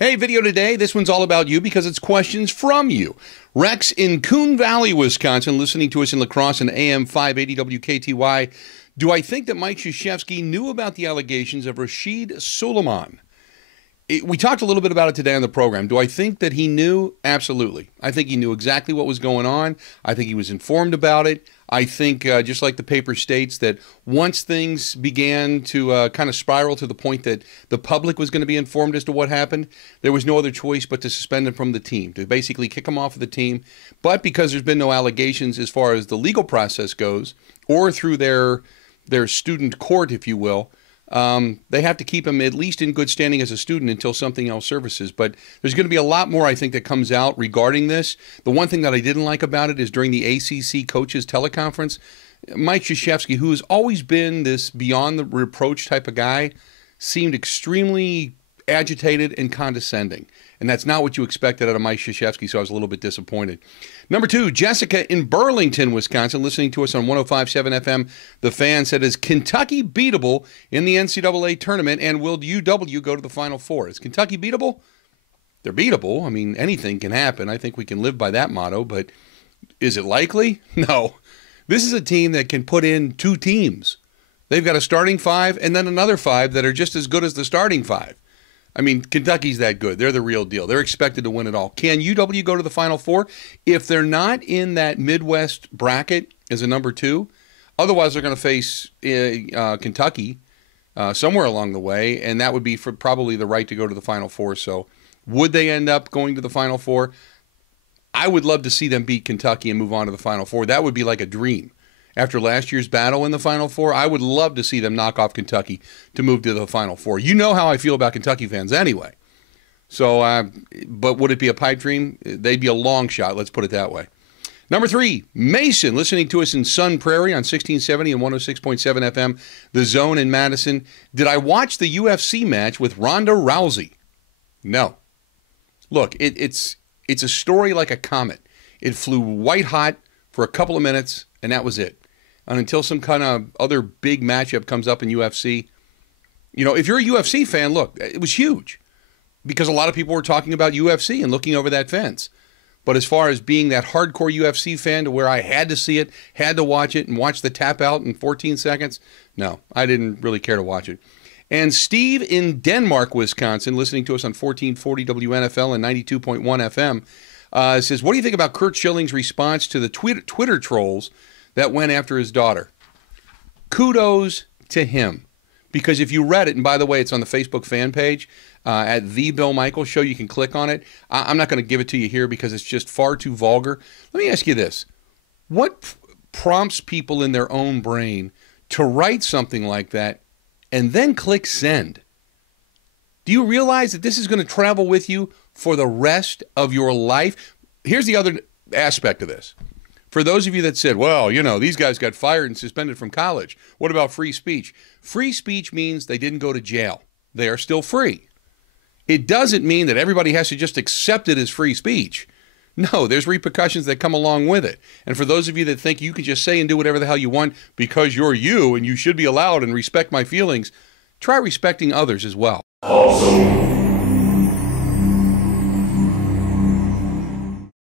Hey, video today. This one's all about you because it's questions from you. Rex in Coon Valley, Wisconsin, listening to us in La Crosse and AM 580 WKTY. Do I think that Mike Krzyzewski knew about the allegations of Rashid Suleiman? We talked a little bit about it today on the program. Do I think that he knew? Absolutely. I think he knew exactly what was going on. I think he was informed about it. I think, just like the paper states, that once things began to kind of spiral to the point that the public was going to be informed as to what happened, there was no other choice but to suspend him from the team, to basically kick him off of the team. But because there's been no allegations as far as the legal process goes, or through their student court, if you will, they have to keep him at least in good standing as a student until something else surfaces. But there's going to be a lot more, I think, that comes out regarding this. The one thing that I didn't like about it is during the ACC coaches teleconference, Mike Krzyzewski, who has always been this beyond the reproach type of guy, seemed extremely agitated and condescending. And that's not what you expected out of Mike Krzyzewski, so I was a little bit disappointed. Number two, Jessica in Burlington, Wisconsin, listening to us on 105.7 FM. The Fan said, is Kentucky beatable in the NCAA tournament, and will UW go to the Final Four? Is Kentucky beatable? They're beatable. I mean, anything can happen. I think we can live by that motto, but is it likely? No. This is a team that can put in two teams. They've got a starting five and then another five that are just as good as the starting five. I mean, Kentucky's that good. They're the real deal. They're expected to win it all. Can UW go to the Final Four? If they're not in that Midwest bracket as a number two, otherwise they're going to face Kentucky somewhere along the way, and that would be for probably the right to go to the Final Four. So would they end up going to the Final Four? I would love to see them beat Kentucky and move on to the Final Four. That would be like a dream. After last year's battle in the Final Four, I would love to see them knock off Kentucky to move to the Final Four. You know how I feel about Kentucky fans anyway. So, but would it be a pipe dream? They'd be a long shot, let's put it that way. Number three, Mason, listening to us in Sun Prairie on 1670 and 106.7 FM, The Zone in Madison. Did I watch the UFC match with Ronda Rousey? No. Look, it's a story like a comet. It flew white hot for a couple of minutes, and that was it. And until some kind of other big matchup comes up in UFC, you know, if you're a UFC fan, look, it was huge because a lot of people were talking about UFC and looking over that fence. But as far as being that hardcore UFC fan to where I had to see it, had to watch it, and watch the tap out in 14 seconds, no, I didn't really care to watch it. And Steve in Denmark, Wisconsin, listening to us on 1440 WNFL and 92.1 FM, says, what do you think about Curt Schilling's response to the Twitter trolls that went after his daughter? Kudos to him. Because if you read it, and by the way, it's on the Facebook fan page at The Bill Michaels Show, you can click on it. I'm not going to give it to you here because it's just far too vulgar. Let me ask you this. What prompts people in their own brain to write something like that and then click send? Do you realize that this is going to travel with you for the rest of your life? Here's the other aspect of this. For those of you that said, well, you know, these guys got fired and suspended from college. What about free speech? Free speech means they didn't go to jail. They are still free. It doesn't mean that everybody has to just accept it as free speech. No, there's repercussions that come along with it. And for those of you that think you can just say and do whatever the hell you want because you're you and you should be allowed and respect my feelings, try respecting others as well. Awesome.